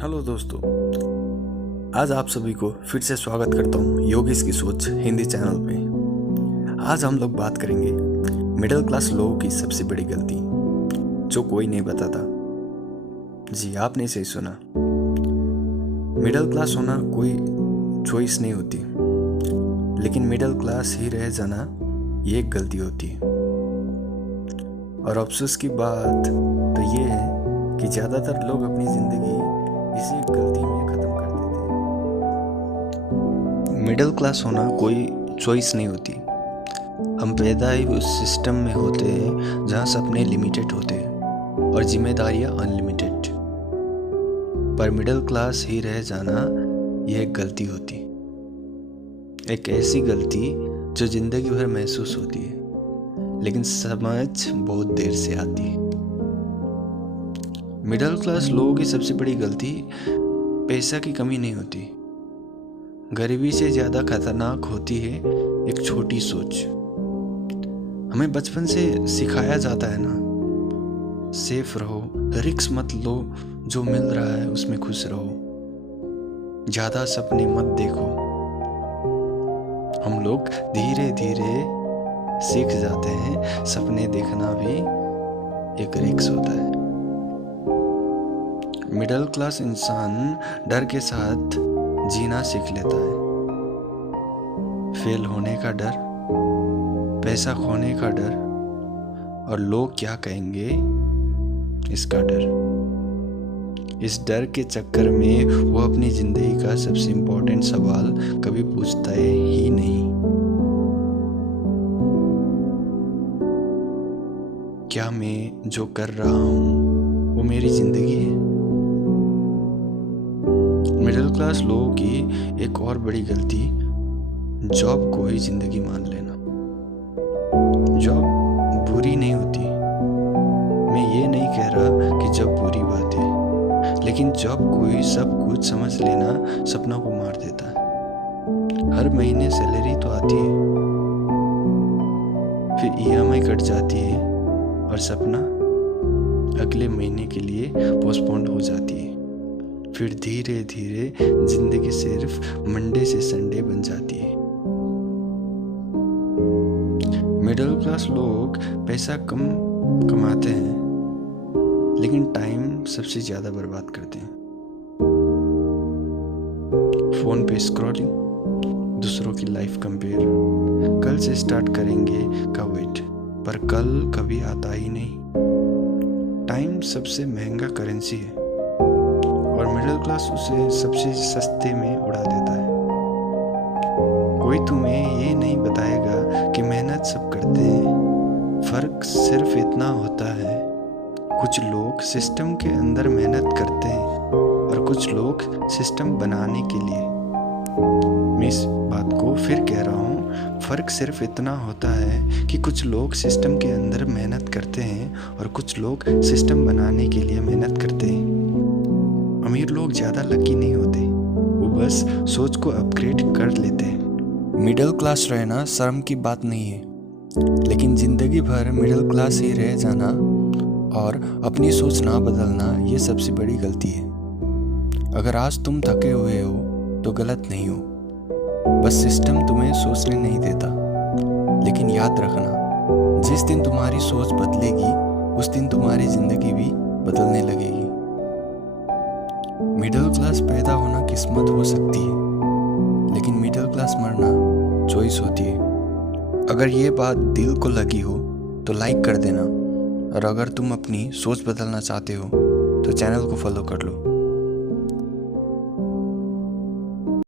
Hello दोस्तों, आज आप सभी को फिर से स्वागत करता हूँ योगेश की सोच हिंदी चैनल पे। आज हम लोग बात करेंगे मिडिल क्लास लोगों की सबसे बड़ी गलती जो कोई नहीं बताता। जी, आपने सही सुना। मिडिल क्लास होना कोई चॉइस नहीं होती, लेकिन मिडिल क्लास ही रह जाना ये एक गलती होती है। और अफसोस की बात तो ये है कि ज़्यादातर लोग अपनी ज़िंदगी इसी गलती में ख़त्म कर देते हैं। मिडिल क्लास होना कोई चॉइस नहीं होती। हम पैदा ही उस सिस्टम में होते हैं जहाँ सपने लिमिटेड होते हैं और जिम्मेदारियाँ अनलिमिटेड। पर मिडिल क्लास ही रह जाना यह एक गलती होती, एक ऐसी गलती जो ज़िंदगी भर महसूस होती है, लेकिन समझ बहुत देर से आती है। मिडिल क्लास लोगों की सबसे बड़ी गलती पैसा की कमी नहीं होती। गरीबी से ज़्यादा खतरनाक होती है एक छोटी सोच। हमें बचपन से सिखाया जाता है ना, सेफ रहो, रिस्क मत लो, जो मिल रहा है उसमें खुश रहो, ज़्यादा सपने मत देखो। हम लोग धीरे धीरे सीख जाते हैं सपने देखना भी एक रिस्क होता है। मिडिल क्लास इंसान डर के साथ जीना सीख लेता है। फेल होने का डर, पैसा खोने का डर और लोग क्या कहेंगे इसका डर। इस डर के चक्कर में वो अपनी जिंदगी का सबसे इम्पोर्टेंट सवाल कभी पूछता ही नहीं, क्या मैं जो कर रहा हूँ वो मेरी जिंदगी है। मिडिल क्लास लोगों की एक और बड़ी गलती जॉब को ही जिंदगी मान लेना। जॉब बुरी नहीं होती, मैं ये नहीं कह रहा कि जॉब बुरी बात है, लेकिन जॉब को ही सब कुछ समझ लेना सपनों को मार देता है। हर महीने सैलरी तो आती है, फिर EMI कट जाती है और सपना अगले महीने के लिए पोस्टपोन हो जाती है। फिर धीरे धीरे जिंदगी सिर्फ मंडे से संडे बन जाती है। मिडिल क्लास लोग पैसा कम कमाते हैं, लेकिन टाइम सबसे ज्यादा बर्बाद करते हैं। फोन पे स्क्रॉलिंग, दूसरों की लाइफ कंपेयर, कल से स्टार्ट करेंगे का वेट, पर कल कभी आता ही नहीं। टाइम सबसे महंगा करेंसी है और मिडिल क्लास उसे सबसे सस्ते में उड़ा देता है। कोई तुम्हें ये नहीं बताएगा कि मेहनत सब करते हैं, फर्क सिर्फ इतना होता है कुछ लोग सिस्टम के अंदर मेहनत करते हैं और कुछ लोग सिस्टम बनाने के लिए। मैं इस बात को फिर कह रहा हूँ, फ़र्क सिर्फ इतना होता है कि कुछ लोग सिस्टम के अंदर मेहनत करते हैं और कुछ लोग सिस्टम बनाने के लिए मेहनत करते हैं। अमीर लोग ज़्यादा लकी नहीं होते, वो बस सोच को अपग्रेड कर लेते हैं। मिडिल क्लास रहना शर्म की बात नहीं है, लेकिन ज़िंदगी भर मिडिल क्लास ही रह जाना और अपनी सोच ना बदलना ये सबसे बड़ी गलती है। अगर आज तुम थके हुए हो तो गलत नहीं हो, बस सिस्टम तुम्हें सोचने नहीं देता। लेकिन याद रखना, जिस दिन तुम्हारी सोच बदलेगी उस दिन तुम्हारी जिंदगी भी बदलने लगेगी। मिडिल क्लास पैदा होना किस्मत हो सकती है, लेकिन मिडिल क्लास मरना चॉइस होती है। अगर ये बात दिल को लगी हो तो लाइक कर देना, और अगर तुम अपनी सोच बदलना चाहते हो तो चैनल को फॉलो कर लो।